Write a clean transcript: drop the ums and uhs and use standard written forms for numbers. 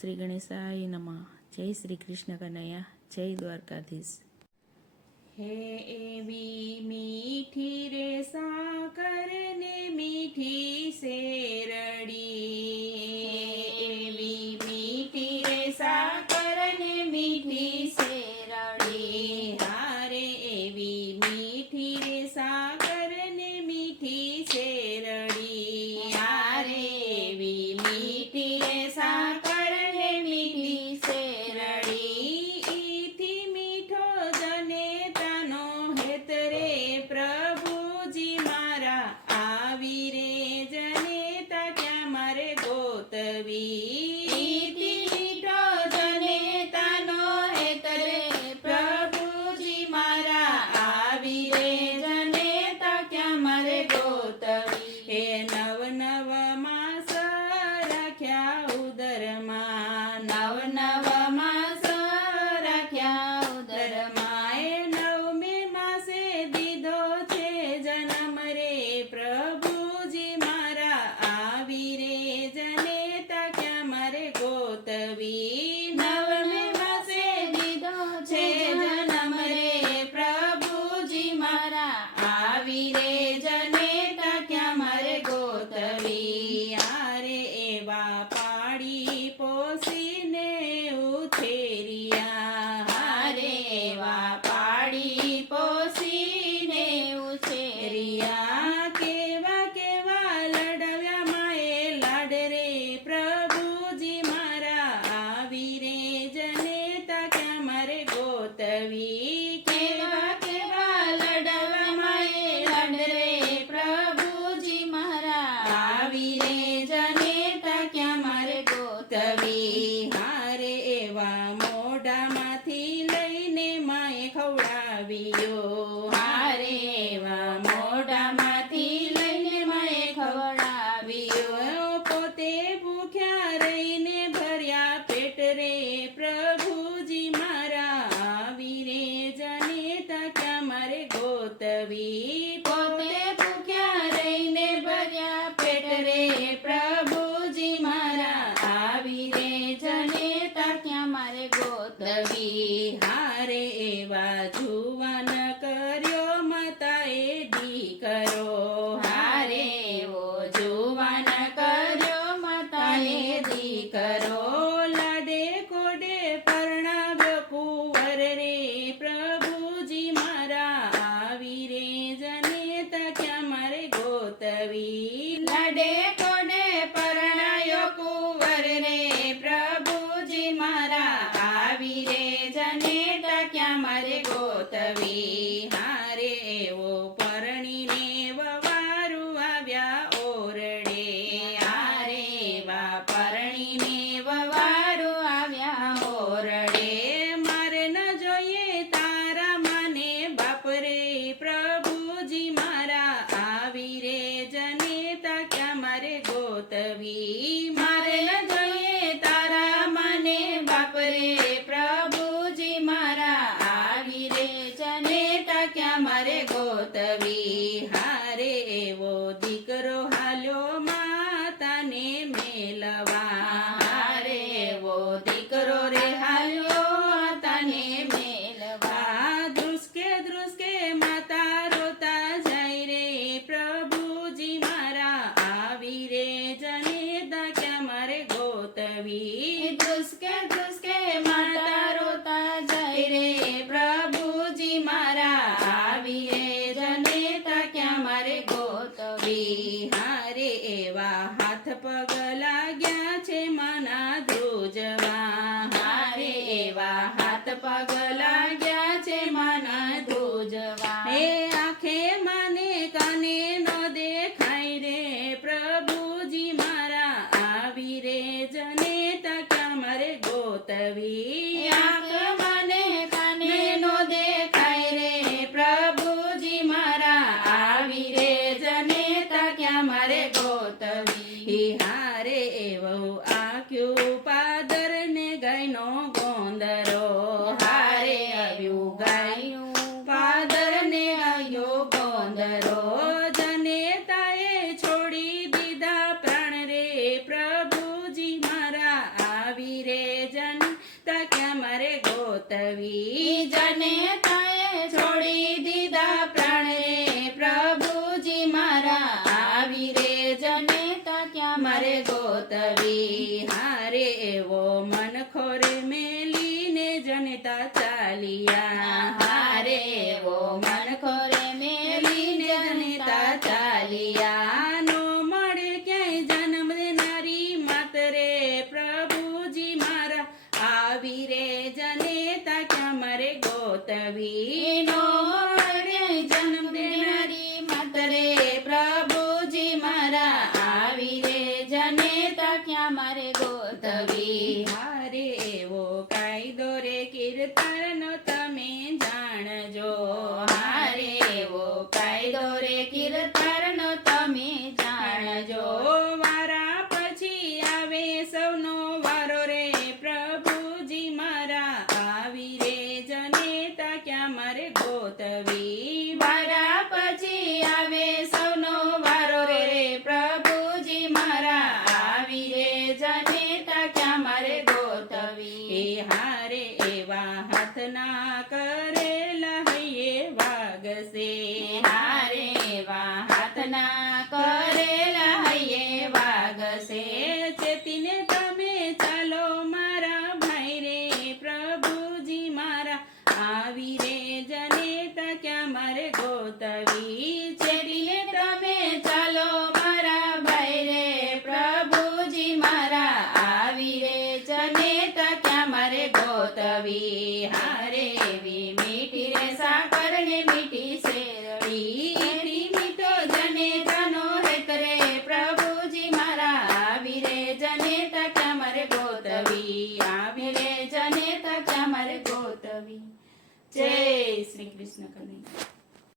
શ્રી ગણેશાય નમઃ. જય શ્રી કૃષ્ણ કનૈયા, જય દ્વારકાધીશ. હે એવી મીઠી રે સાકર ને મીઠી શેરડી, એવી મીઠી રે સાકર ને મીઠી શેરડી, હારે એવી મીઠી રે સાકર ને મીઠી શેરડી, હારે એવી મીઠી રે સાકર ને મીઠી શેરડી, ઈથી મીઠો જનેતાનો હેત રે પ્રભુજી મારા, આવી રે જનેતા ક્યાં મારે ગોતવી, ઈથી મીઠો જનેતાનો હેત રે પ્રભુજી મારા, આવી રે જનેતા ક્યાં મારે ગોતવી, હે નવ નવ માસ રાખ્યા ઉદરમાં, નવ નવ માસ રાખ્યા ઉદરમાં, એ નવમે માસે દીધો છે જન્મ રે પ્રભુજી મારા, આવી રે જનેતા ક્યાં મારે ગોતવી, નવમે માસે દીધો છે જન્મ રે પ્રભુજી મારા, આવી રે જનેતા ક્યાં મારે ગોતવી, આરે એવા પાડી પોસીને ઉછેરિયા, હારે એવા પાડી પોસીને ઉછેરિયા, કેવા કેવા લડાવ્યા માએ લાડ રે પ્રભુજી મારા, આવી રે જનેતા ક્યાં મારે ગોતવી, કેવા કેવા લડાવ્યા માએ લાડ રે પ્રભુજી મારા, આવી રે જનેતા ક્યાં મારે ગોતવી, હારે એવા મોઢામાંથી લઈને માએ ખવડાવ્યો, હારે એવા મોઢામાંથી લઈને માએ ખવડાવ્યો, પોતે ભૂખ્યા રહીને ભર્યા પેટ રે પ્રભુજી મારા, આવી રે જનેતા ક્યાં મારે ગોતવી, પોતે ભૂખ્યા રહીને ભર્યા પેટ રે પ્રભુજી મારા, આવી રે જનેતા ક્યાં મારે ગોતવી, હારે એવા જુવાન કર્યો માતાએ દીકરો, હારે એવો જુવાન કર્યો માતાએ દીકરો, લાડે કોડે પરણાવ્યો કુંવર રે પ્રભુજી મારા, આવી રે જનેતા ક્યાં મારે ગોતવી, લાડે કોડે પરણાયો કુંવર રે પ્રભુજી મારા, આવી રે જનેતા ક્યાં મારે ગોતવી, હારે એવો પરણીને વવારું આવ્યા ઓરડે, હારે એવા પરણીને વવારું આવ્યા ઓરડે, મારે ન જોઈએ તારા માને બાપ રે પ્રભુજી મારા, આવી રે જનેતા ક્યાં મારે ગોતવી, મારે ન જોઈએ તારા માને બાપ રે પ્રભુજી મારા, આવી રે જનેતા ક્યાં મારે ગોતવી, હારે એવો દીકરો હાલ્યો માતાને મેલવા, હારે એવો દીકરો રે હાલ્યો માતાને મેલવા, ધ્રુસકે ધ્રુસકે માતા રોતા જાય રે પ્રભુજી મારા, આવી રે જનેતા ક્યાં મારે ગોતવી, ધ્રુસકે ધ્રુસકે માતા રોતા જાય રે પ્રભુજી મારા, આવી રે જનેતા ક્યાં મારે ગોતવી વારા પછી આવે સૌનો વારો રે પ્રભુજી મારા આવી રે જનેતા ક્યાં મારે ગોતવી એ હારે એવા હાથના કરેલા હૈયે વાગશે હારે એવા હાથના કરેલા હૈયે વાગશે ચેતીને તમે ચાલો મારા ભાઈ રે પ્રભુજી મારા આવી રે જનેતા ક્યાં મારે ગોતવી ચેતીને તમે ચાલો મારા ભાઈ રે પ્રભુજી મારા આવી રે જનેતા ક્યાં મારે ગોતવી હારે એવી મીઠી રે સાકર ને મીઠી શેરડી મીઠો જનેતાનો હેત રે પ્રભુજી મારા આવી રે જનેતા ક્યાં મારે ગોતવી આવી રે જનેતા ક્યાં મારે ગોતવી જય શ્રી કૃષ્ણ કનૈયા